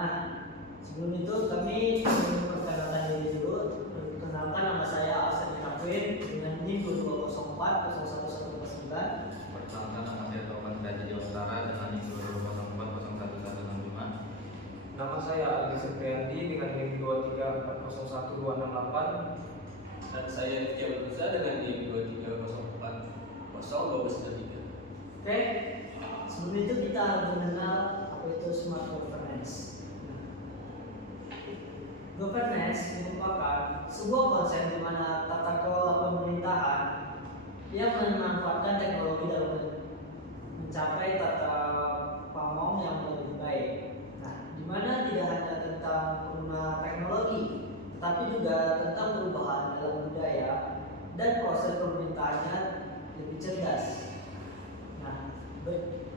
Nah, sebelum itu kami memperkenalkan diri dulu. Perkenalkan, nama saya Ahsan Ibrahim dengan NIM 2204 01149. Perkenalkan, nama saya Taufan Hidayat Utara dengan NIM 2204 01115. Nama saya Aldi Supriyandi dengan NIM 234012268. Dan saya Rifki Abdulza dengan NIM 2304 01293. Oke, sebelum itu kita mengenal apa itu smart governance. Governance merupakan sebuah konsep di mana tata kelola pemerintahan yang memanfaatkan teknologi dalam mencapai tata pamong yang lebih baik. Nah, di mana tidak hanya tentang penggunaan teknologi, tetapi juga tentang perubahan dalam budaya dan proses pemerintahannya lebih cerdas. Nah,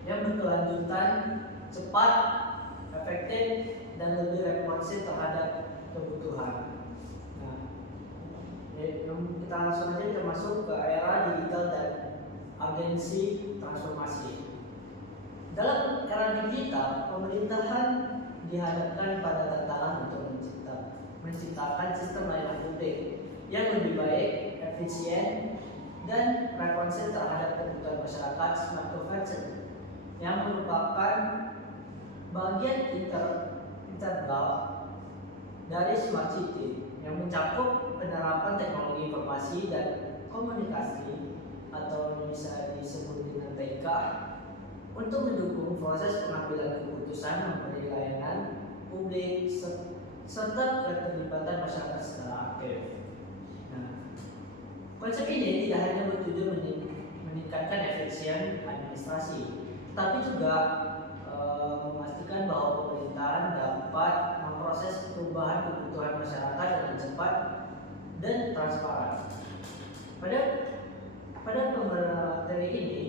yang berkelanjutan, cepat, efektif, dan lebih responsif terhadap kebutuhan. Nah, kita langsung aja kita masuk ke era digital dan agensi transformasi. Dalam era digital, pemerintahan dihadapkan pada tantangan untuk menciptakan sistem layanan publik yang lebih baik, efisien, dan responsif terhadap kebutuhan masyarakat. Smart governance yang merupakan bagian integral dari smart city yang mencakup penerapan teknologi informasi dan komunikasi atau bisa disebut dengan TIK untuk mendukung proses pengambilan keputusan, memberi layanan publik serta keterlibatan masyarakat secara aktif. Nah, konsep ini tidak hanya bertujuan meningkatkan efisien administrasi, tapi juga memastikan bahwa pemerintahan dapat memproses perubahan kebutuhan masyarakat dengan cepat dan transparan. Pada materi ini,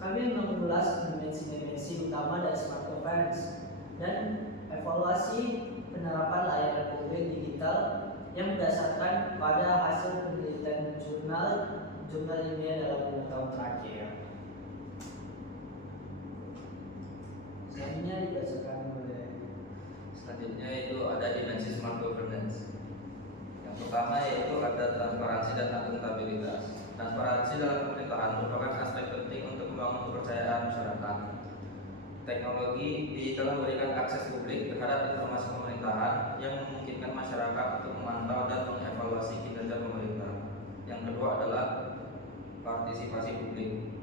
kami mengulas dimensi-dimensi utama dari smart governance dan evaluasi penerapan layanan publik digital yang berdasarkan pada hasil penelitian jurnal ilmiah dalam 5 tahun terakhir. Selanjutnya dibacakan oleh. Selanjutnya itu ada dimensi smart governance. Yang pertama yaitu ada transparansi dan akuntabilitas. Transparansi dalam pemerintahan merupakan aspek penting untuk membangun kepercayaan masyarakat. Teknologi digital memberikan akses publik terhadap informasi pemerintahan yang memungkinkan masyarakat untuk memantau dan mengevaluasi kinerja pemerintah. Yang kedua adalah partisipasi publik.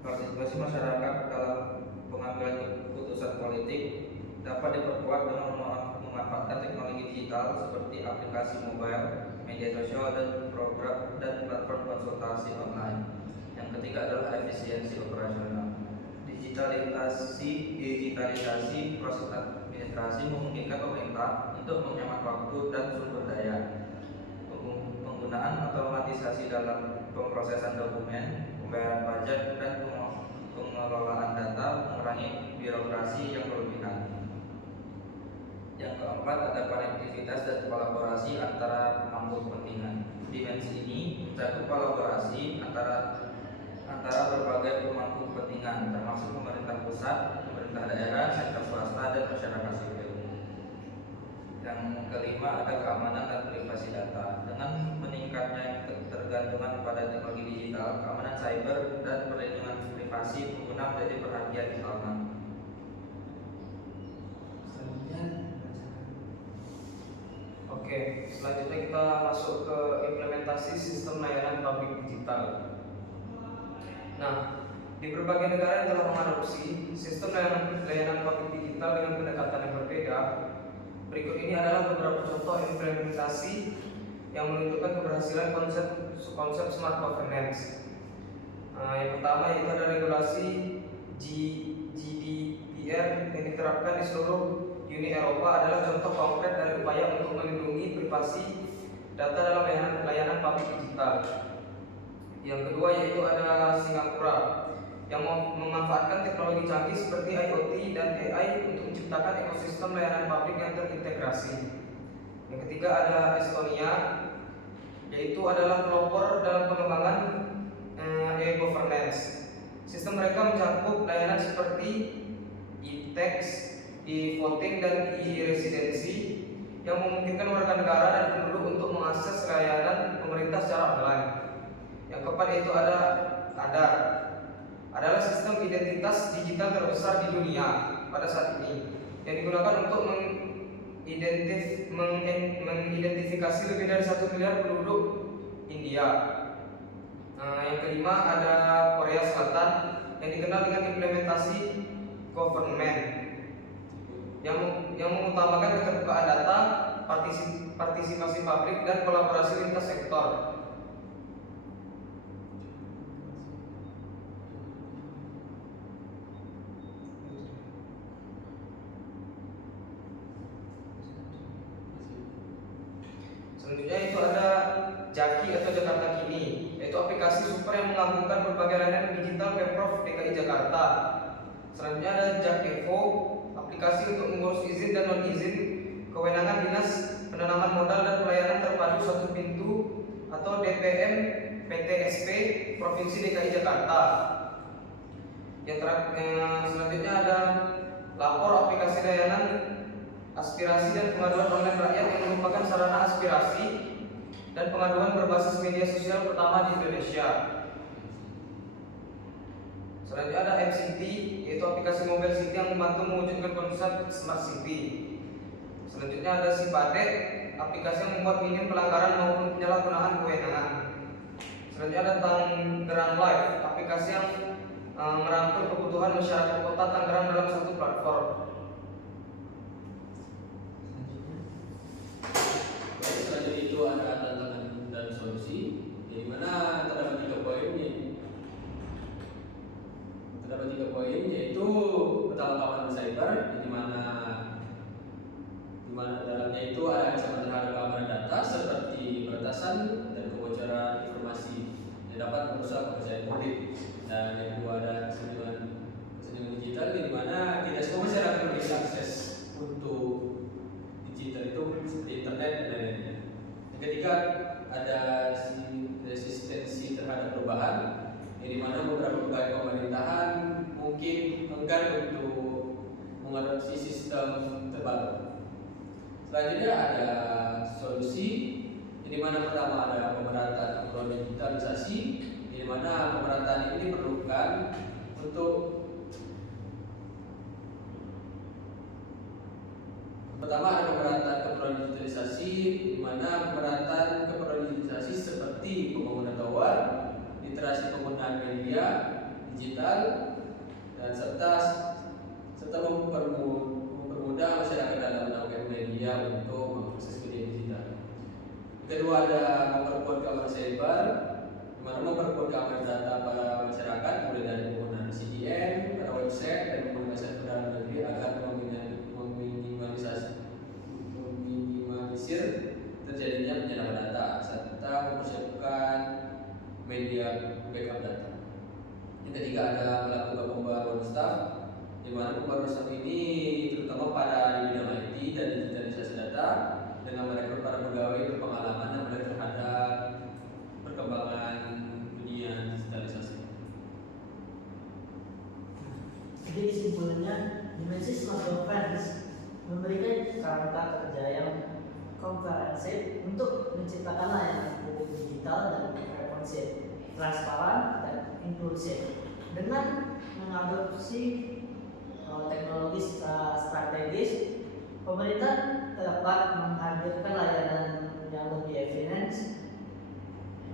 Partisipasi masyarakat dalam pengambilan keputusan politik dapat diperkuat dengan memanfaatkan teknologi digital seperti aplikasi mobile, media sosial, dan program dan platform konsultasi online. Yang ketiga adalah efisiensi operasional. Digitalisasi proses administrasi memungkinkan pemerintah untuk menghemat waktu dan sumber daya. Penggunaan otomatisasi dalam pemrosesan dokumen, pembayaran pajak, dan pengelolaan data mengurangi birokrasi yang berlebihan. Yang keempat ada konektivitas dan kolaborasi antara pemangku kepentingan. Dimensi ini mencakup kolaborasi antara berbagai pemangku kepentingan, termasuk pemerintah pusat, pemerintah daerah, sektor swasta, dan masyarakat sipil. Yang kelima ada keamanan dan privasi data. Dengan meningkatnya ketergantungan pada teknologi digital, keamanan cyber dan perlindungan privasi pengguna menjadi perhatian utama. Oke, selanjutnya kita masuk ke implementasi sistem layanan publik digital. Nah, di berbagai negara yang telah mengadopsi sistem layanan publik digital dengan pendekatan yang berbeda, berikut ini adalah beberapa contoh implementasi yang menunjukkan keberhasilan konsep smart governance. Yang pertama yaitu ada regulasi GDPR yang diterapkan di seluruh Uni Eropa adalah contoh konkret dari upaya untuk melindungi privasi data dalam layanan publik digital. Yang kedua yaitu ada Singapura yang memanfaatkan teknologi canggih seperti IoT dan AI untuk menciptakan ekosistem layanan publik yang terintegrasi. Yang ketiga ada Estonia, yaitu adalah pelopor dalam pengembangan e-governance. Sistem mereka mencakup layanan seperti e-tax, e-voting, dan e-residency yang memungkinkan warga negara dan penduduk untuk mengakses layanan pemerintah secara online. Yang keempat yaitu ada ADAR, adalah sistem identitas digital terbesar di dunia pada saat ini yang digunakan untuk mengidentifikasi lebih dari 1 miliar penduduk India. Yang kelima ada Korea Selatan yang dikenal dengan implementasi government yang mengutamakan keterbukaan data, partisipasi publik, dan kolaborasi lintas sektor. Selanjutnya itu ada Jaki atau Jakarta Kini, yaitu aplikasi super yang menggabungkan berbagai layanan digital Pemprov DKI Jakarta. Selanjutnya ada Jakevo, aplikasi untuk mengurus izin dan non izin kewenangan Dinas Penanaman Modal dan Pelayanan Terpadu Satu Pintu atau DPM PTSP Provinsi DKI Jakarta. Selanjutnya ada Lapor, aplikasi layanan aspirasi dan pengaduan online rakyat yang merupakan sarana aspirasi dan pengaduan berbasis media sosial pertama di Indonesia. Selanjutnya ada MCity, yaitu aplikasi mobile city yang membantu mewujudkan konsep smart city. Selanjutnya ada Sipade, aplikasi yang membuat minim pelanggaran maupun penyalahgunaan kewenangan. Selanjutnya ada Tangerang Live, aplikasi yang merangkul kebutuhan masyarakat kota Tangerang dalam satu platform. Selanjutnya itu ada tantangan dan solusi, di mana terdapat 3 poin yaitu pertama keamanan cyber, di mana dalamnya itu ada ancaman terhadap keamanan data seperti peretasan dan kebocoran informasi yang dapat merusak kepercayaan publik. Dan yang kedua ada kesenjangan digital, di mana tidak semua masyarakat memiliki akses untuk digital itu seperti internet dan lain-lainnya. Yang ketiga ada resistensi terhadap perubahan, di mana beberapa pegawai pemerintahan mungkin enggan untuk mengadopsi sistem terbaru. Selanjutnya ada solusi, di mana pertama ada pemerataan digitalisasi, di mana pemerataan ini diperlukan untuk pertama ada pemerataan keperluan digitalisasi, di mana pemerataan keperluan digitalisasi seperti pembangunan tower, literasi penggunaan media digital, dan serta mempermudah masyarakat dalam menggunakan media untuk mengakses media digital. Kedua ada memperkuat keamanan cyber, di mana memperkuat keamanan data para masyarakat mulai dari penggunaan CDN pada website dan penugasan perdana negeri agar meminimalisir terjadinya penyalahgunaan data serta mempersiapkan media backup data. Yang ketiga ada melakukan pembaruan staf, di mana pembaruan staf ini terutama pada di bidang IT dan digitalisasi data dengan merekrut para pegawai berpengalaman dan melihat terhadap perkembangan dunia digitalisasi. Jadi kesimpulannya, dimensi smart governance memberikan kerangka kerja yang komprehensif untuk menciptakan layanan publik digital dan responsif, transparan, dan inklusif. Dengan mengadopsi teknologi strategis, pemerintah dapat menghadirkan layanan yang lebih efisien,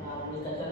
meningkatkan